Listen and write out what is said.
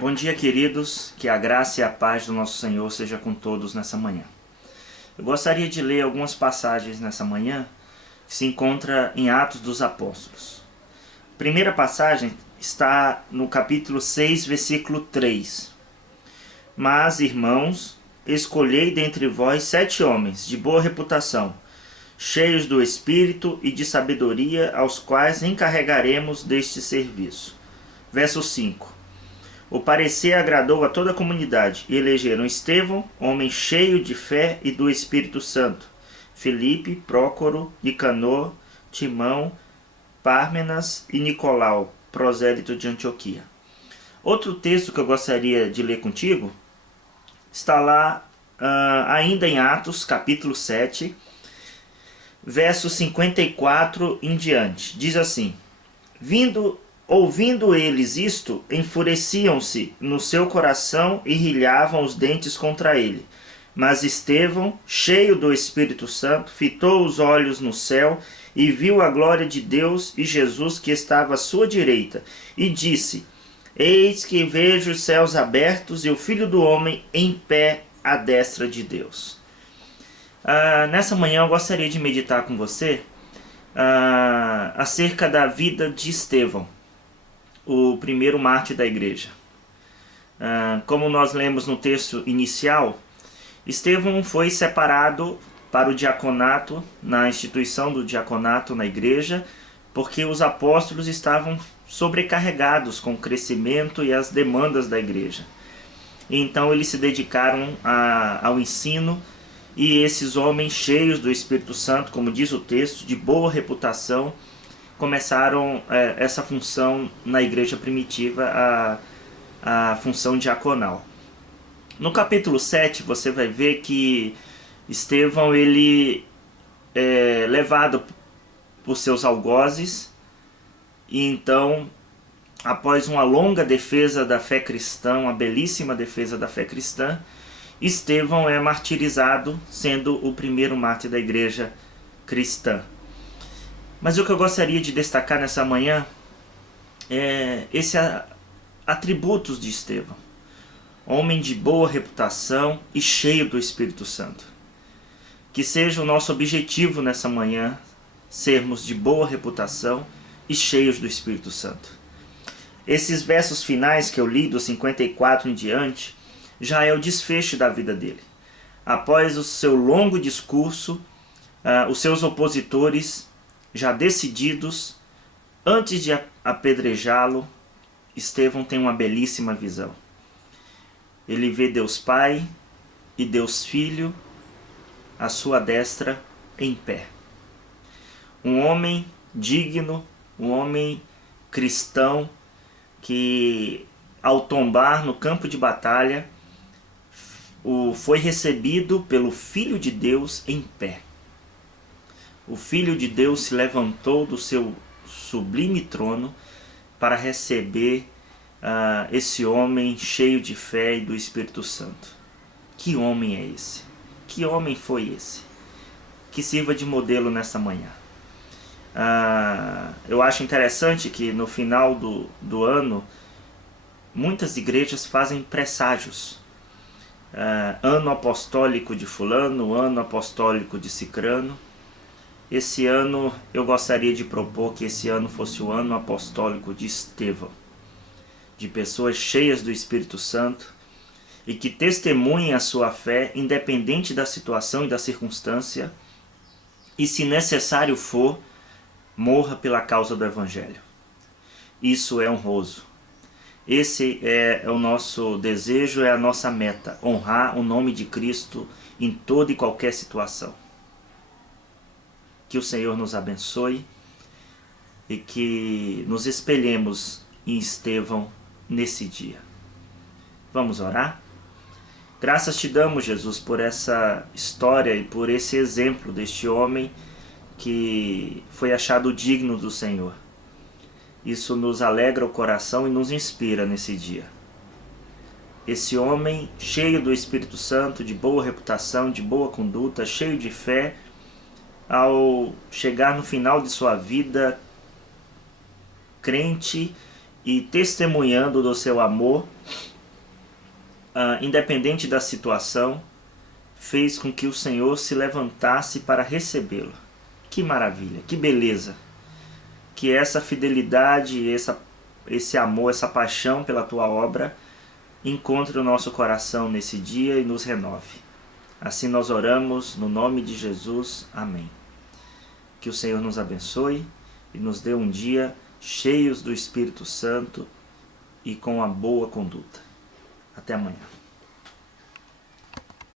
Bom dia, queridos, que a graça e a paz do nosso Senhor seja com todos nessa manhã. Eu gostaria de ler algumas passagens nessa manhã que se encontra em Atos dos Apóstolos. A primeira passagem está no capítulo 6, versículo 3. Mas, irmãos, escolhei dentre vós 7 homens de boa reputação, cheios do Espírito e de sabedoria, aos quais encarregaremos deste serviço. Verso 5. O parecer agradou a toda a comunidade, e elegeram Estevão, homem cheio de fé e do Espírito Santo, Filipe, Prócoro, Nicanor, Timão, Pármenas e Nicolau, prosélito de Antioquia. Outro texto que eu gostaria de ler contigo está lá ainda em Atos, capítulo 7, verso 54 em diante. Diz assim: Ouvindo eles isto, enfureciam-se no seu coração e rilhavam os dentes contra ele. Mas Estevão, cheio do Espírito Santo, fitou os olhos no céu e viu a glória de Deus e Jesus que estava à sua direita, e disse: Eis que vejo os céus abertos e o Filho do Homem em pé à destra de Deus. Nessa manhã eu gostaria de meditar com você acerca da vida de Estevão, o primeiro mártir da igreja. Como nós lemos no texto inicial, Estevão foi separado para o diaconato, na instituição do diaconato na igreja, porque os apóstolos estavam sobrecarregados com o crescimento e as demandas da igreja. Então eles se dedicaram ao ensino, e esses homens cheios do Espírito Santo, como diz o texto, de boa reputação, começaram essa função na igreja primitiva, a função diaconal. No capítulo 7 você vai ver que Estevão ele é levado por seus algozes, e então, após uma longa defesa da fé cristã, uma belíssima defesa da fé cristã, Estevão é martirizado, sendo o primeiro mártir da igreja cristã. Mas o que eu gostaria de destacar nessa manhã é esses atributos de Estevão. Homem de boa reputação e cheio do Espírito Santo. Que seja o nosso objetivo nessa manhã, sermos de boa reputação e cheios do Espírito Santo. Esses versos finais que eu li, do 54 em diante, já é o desfecho da vida dele. Após o seu longo discurso, os seus opositores já decididos, antes de apedrejá-lo, Estevão tem uma belíssima visão. Ele vê Deus Pai e Deus Filho à sua destra em pé. Um homem digno, um homem cristão que, ao tombar no campo de batalha, foi recebido pelo Filho de Deus em pé. O Filho de Deus se levantou do seu sublime trono para receber esse homem cheio de fé e do Espírito Santo. Que homem é esse? Que homem foi esse? Que sirva de modelo nessa manhã. Eu acho interessante que no final do ano, muitas igrejas fazem presságios. Ano apostólico de fulano, ano apostólico de cicrano. Esse ano eu gostaria de propor que esse ano fosse o ano apostólico de Estevão, de pessoas cheias do Espírito Santo e que testemunhem a sua fé independente da situação e da circunstância, e, se necessário for, morra pela causa do Evangelho. Isso é honroso. Esse é o nosso desejo, é a nossa meta, honrar o nome de Cristo em toda e qualquer situação. Que o Senhor nos abençoe e que nos espelhemos em Estevão nesse dia. Vamos orar? Graças te damos, Jesus, por essa história e por esse exemplo deste homem que foi achado digno do Senhor. Isso nos alegra o coração e nos inspira nesse dia. Esse homem cheio do Espírito Santo, de boa reputação, de boa conduta, cheio de fé, ao chegar no final de sua vida, crente e testemunhando do seu amor independente da situação, fez com que o Senhor se levantasse para recebê-lo. Que maravilha, que beleza! Que essa fidelidade, esse amor, essa paixão pela tua obra encontre o nosso coração nesse dia e nos renove. Assim nós oramos no nome de Jesus. Amém. Que o Senhor nos abençoe e nos dê um dia cheios do Espírito Santo e com a boa conduta. Até amanhã.